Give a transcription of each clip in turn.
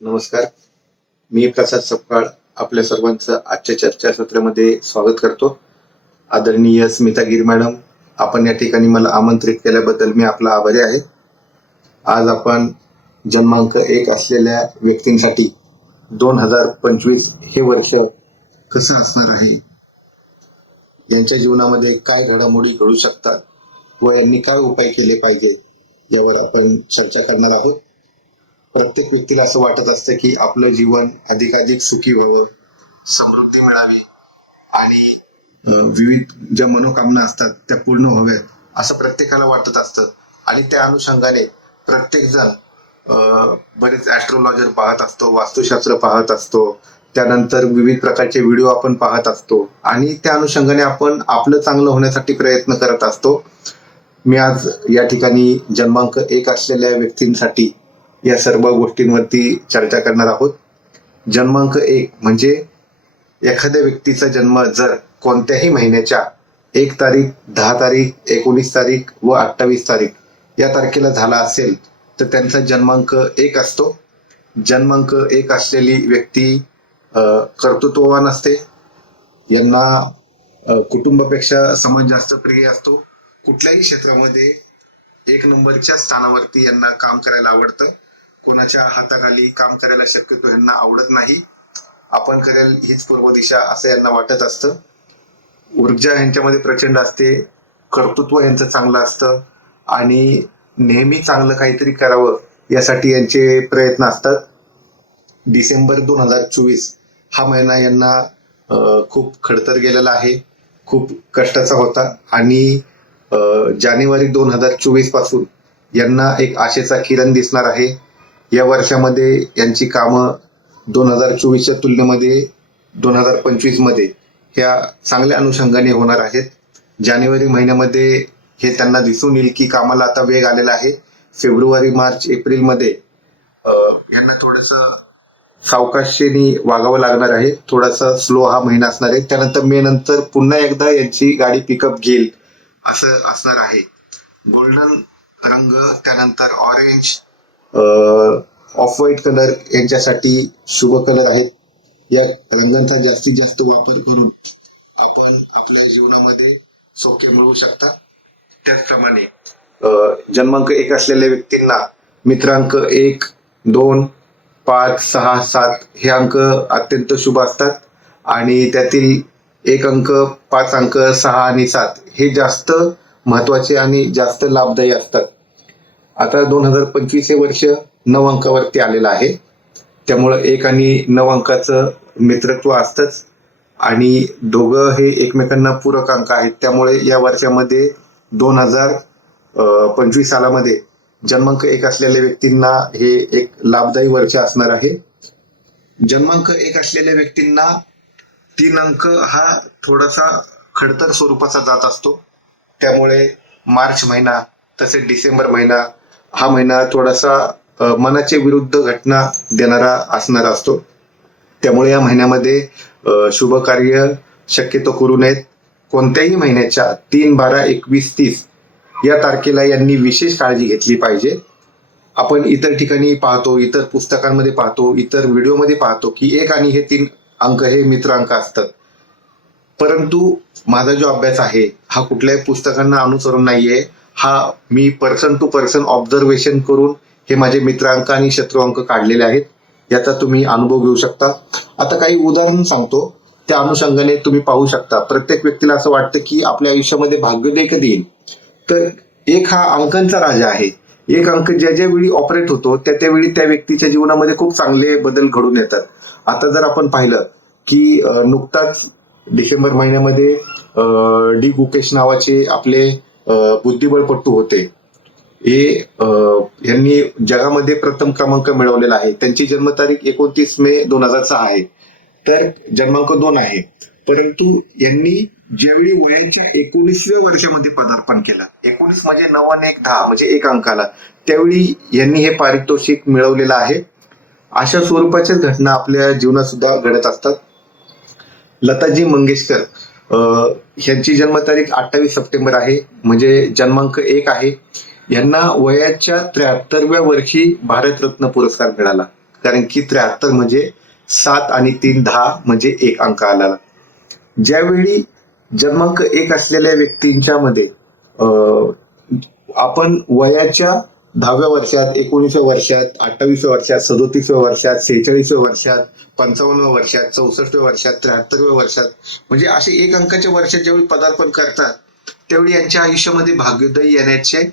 नमस्कार. मी प्रसाद सपकाळ आपल्या सर्वांचं आजच्या चर्चासत्रामध्ये स्वागत करतो. आदरणीय स्मिता गिर मॅडम आपण या ठिकाणी मला आमंत्रित केल्याबद्दल मी आपला आभारी आहे. आज आपण जन्मांक एक असलेल्या व्यक्तींसाठी दोन हजार पंचवीस हे वर्ष कसं असणार आहे? यांच्या जीवनामध्ये काय घडामोडी घडू शकतात? व यांनी काय उपाय केले पाहिजे? यावर आपण चर्चा करणार आहोत. प्रत्येक व्यक्तीला असं वाटत असतं की आपलं जीवन अधिकाधिक सुखी व्हावं समृद्धी मिळावी आणि विविध ज्या मनोकामना असतात त्या पूर्ण व्हाव्यात असं प्रत्येकाला वाटत असतं. आणि त्या अनुषंगाने प्रत्येक जण बरेच ॲस्ट्रोलॉजर पाहत असतो वास्तुशास्त्र पाहत असतो. त्यानंतर विविध प्रकारचे व्हिडिओ आपण पाहत असतो. आणि त्या अनुषंगाने आपण आपलं चांगलं होण्यासाठी प्रयत्न करत असतो. मी आज या ठिकाणी जन्मांक एक असलेल्या व्यक्तींसाठी या सर्व गोष्टींवरती चर्चा करणार आहोत. जन्मांक एक म्हणजे एखाद्या व्यक्तीचा जन्म जर कोणत्याही महिन्याच्या एक तारीख दहा तारीख एकोणीस तारीख व अठ्ठावीस तारीख या तारखेला झाला असेल तर त्यांचा जन्मांक एक असतो. जन्मांक एक असलेली व्यक्ती कर्तृत्ववान असते. यांना कुटुंबापेक्षा समाज जास्त प्रिय असतो. कुठल्याही क्षेत्रामध्ये एक नंबरच्या स्थानावरती यांना काम करायला आवडतं. कोणाच्या हाताखाली काम करायला शक्यतो यांना आवडत नाही. आपण करेल हीच पूर्व दिशा असं यांना वाटत असतं. ऊर्जा यांच्यामध्ये प्रचंड असते कर्तृत्व यांचं चांगलं असतं आणि नेहमी चांगलं काहीतरी करावं यासाठी यांचे प्रयत्न असतात. डिसेंबर दोन हजार चोवीस हा महिना यांना खूप खडतर गेलेला आहे खूप कष्टाचा होता आणि जानेवारी दोन हजार चोवीसपासून यांना एक आशेचा किरण दिसणार आहे. या वर्षामध्ये यांची कामं दोन हजार चोवीसच्या तुलनेमध्ये दोन हजार पंचवीसमध्ये ह्या चांगल्या अनुषंगाने होणार आहेत. जानेवारी महिन्यामध्ये हे त्यांना दिसून येईल की कामाला आता वेग आलेला आहे. फेब्रुवारी मार्च एप्रिलमध्ये यांना थोडस सावकाशेनी वागावं लागणार आहे. थोडासा स्लो हा महिना असणार आहे. त्यानंतर मे नंतर पुन्हा एकदा यांची गाडी पिकअप घेईल असं असणार आहे. गोल्डन रंग त्यानंतर ऑरेंज ऑफ व्हाईट कलर यांच्यासाठी शुभ कलर आहेत. या रंगांचा जास्तीत जास्त वापर करून आपण आपल्या जीवनामध्ये सौख्य मिळवू शकता. त्याचप्रमाणे जन्मांक एक असलेल्या व्यक्तींना मित्रांक एक दोन पाच सहा सात हे अंक अत्यंत शुभ असतात. आणि त्यातील एक अंक पाच अंक सहा आणि सात हे जास्त महत्त्वाचे आणि जास्त लाभदायी असतात. आता दोन हजार पंचवीस हे वर्ष नऊ अंकावरती आलेलं आहे. त्यामुळं एक आणि नऊ अंकाचं मित्रत्व असतंच. आणि दोघं हे एकमेकांना पूरक अंक आहेत. त्यामुळे या वर्षामध्ये दोन हजार पंचवीस सालामध्ये जन्मांक एक असलेल्या व्यक्तींना हे एक लाभदायी वर्ष असणार आहे. जन्मांक एक असलेल्या व्यक्तींना तीन अंक हा थोडासा खडतर स्वरूपाचा जात असतो. त्यामुळे मार्च महिना तसेच डिसेंबर महिना हा महिना थोडासा मनाचे विरुद्ध घटना देणारा असणारा असतो. त्यामुळे या महिन्यामध्ये शुभ कार्य शक्यतो करू नयेत. कोणत्याही महिन्याच्या तीन बारा एकवीस तीस या तारखेला यांनी विशेष काळजी घेतली पाहिजे. आपण इतर ठिकाणी पाहतो इतर पुस्तकांमध्ये पाहतो इतर व्हिडिओमध्ये पाहतो की एक आणि हे तीन अंक हे मित्र अंक असतात. परंतु माझा जो अभ्यास आहे हा कुठल्याही पुस्तकांना अनुसरून नाहीये. हा मी पर्सन टू पर्सन ऑब्झर्वेशन करून हे माझे मित्रांक आणि शत्रू अंक काढलेले आहेत. याचा तुम्ही अनुभव घेऊ शकता. आता काही उदाहरण सांगतो. त्या अनुषंगाने तुम्ही पाहू शकता. प्रत्येक व्यक्तीला असं वाटतं की आपल्या आयुष्यामध्ये भाग्योदय कधी येईल. तर एक हा अंकांचा राजा आहे. एक अंक ज्या ज्या वेळी ऑपरेट होतो त्या त्यावेळी त्या व्यक्तीच्या जीवनामध्ये खूप चांगले बदल घडून येतात. आता जर आपण पाहिलं की नुकताच डिसेंबर महिन्यामध्ये डी गुकेश नावाचे आपले बुद्धिबळपट्टू बुद्धिबळपटू होते. हे यांनी जगामध्ये प्रथम क्रमांक मिळवलेला आहे. त्यांची जन्मतारीख एकोणतीस मे दोन हजार सहा आहे. तर जन्मांक दोन आहे. परंतु यांनी ज्यावेळी वयाच्या एकोणीसव्या वर्षामध्ये पदार्पण केलं एकोणीस म्हणजे नऊ आणि एक दहा म्हणजे एक अंकाला त्यावेळी यांनी हे पारितोषिक मिळवलेलं आहे. अशा स्वरूपाच्याच घटना आपल्या जीवनात सुद्धा घडत असतात. लताजी मंगेशकर ह्यांची जन्मतारीख अठ्ठावीस सप्टेंबर आहे. म्हणजे जन्मांक एक आहे. यांना वयाच्या त्र्याहत्तरव्या वर्षी भारतरत्न पुरस्कार मिळाला. कारण की त्र्याहत्तर म्हणजे सात आणि तीन दहा म्हणजे एक अंक आला ज्यावेळी जन्मांक एक असलेल्या व्यक्तींच्या मध्ये आपण वयाच्या दहाव्या वर्षात एकोणीसव्या वर्षात अठ्ठावीसव्या वर्षात सदोतीसव्या वर्षात सेहेचाळीसव्या वर्षात पंचावन्नव्या वर्षात चौसष्टव्या वर्षात त्र्याहत्तरव्या वर्षात. म्हणजे असे एक अंकाच्या वर्षात ज्यावेळी पदार्पण करतात त्यावेळी यांच्या आयुष्यामध्ये भाग्योदय येण्याचे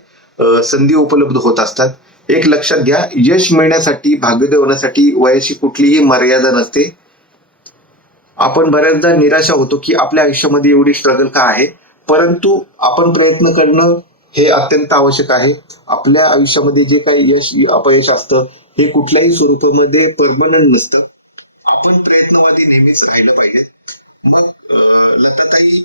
संधी उपलब्ध होत असतात. एक लक्षात घ्या यश मिळण्यासाठी भाग्योदय होण्यासाठी वयाची कुठलीही मर्यादा नसते. आपण बऱ्याचदा निराशा होतो की आपल्या आयुष्यामध्ये एवढी स्ट्रगल का आहे? परंतु आपण प्रयत्न करणं हे अत्यंत आवश्यक आहे. आपल्या आयुष्यामध्ये जे काही यश अपयश असतं हे कुठल्याही स्वरूपामध्ये परमनंट नसतं. आपण प्रयत्नवादी नेहमीच राहिलं पाहिजे. मग लताताई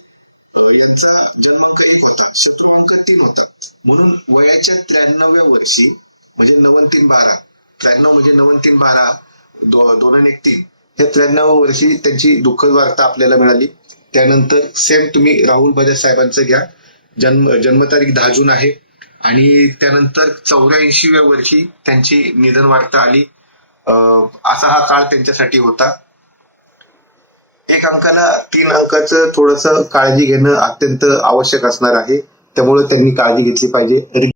यांचा जन्मांक एक होता शत्रू अंक तीन होता. म्हणून वयाच्या त्र्याण्णव्या वर्षी म्हणजे नवन तीन बारा त्र्याण्णव म्हणजे नवन तीन बारा दो- दोन आणि एक तीन या त्र्याण्णव वर्षी त्यांची दुःखद वार्ता आपल्याला मिळाली. त्यानंतर सेम तुम्ही राहुल बजाज साहेबांचं घ्या. जन्म जन्मतारीख दहा जून आहे. आणि त्यानंतर चौऱ्याऐंशीव्या वर्षी त्यांची निधन वार्ता आली असा हा काळ त्यांच्यासाठी होता. एक अंकाला तीन अंकाचं थोडस काळजी घेणं अत्यंत आवश्यक असणार आहे. त्यामुळे त्यांनी काळजी घेतली पाहिजे.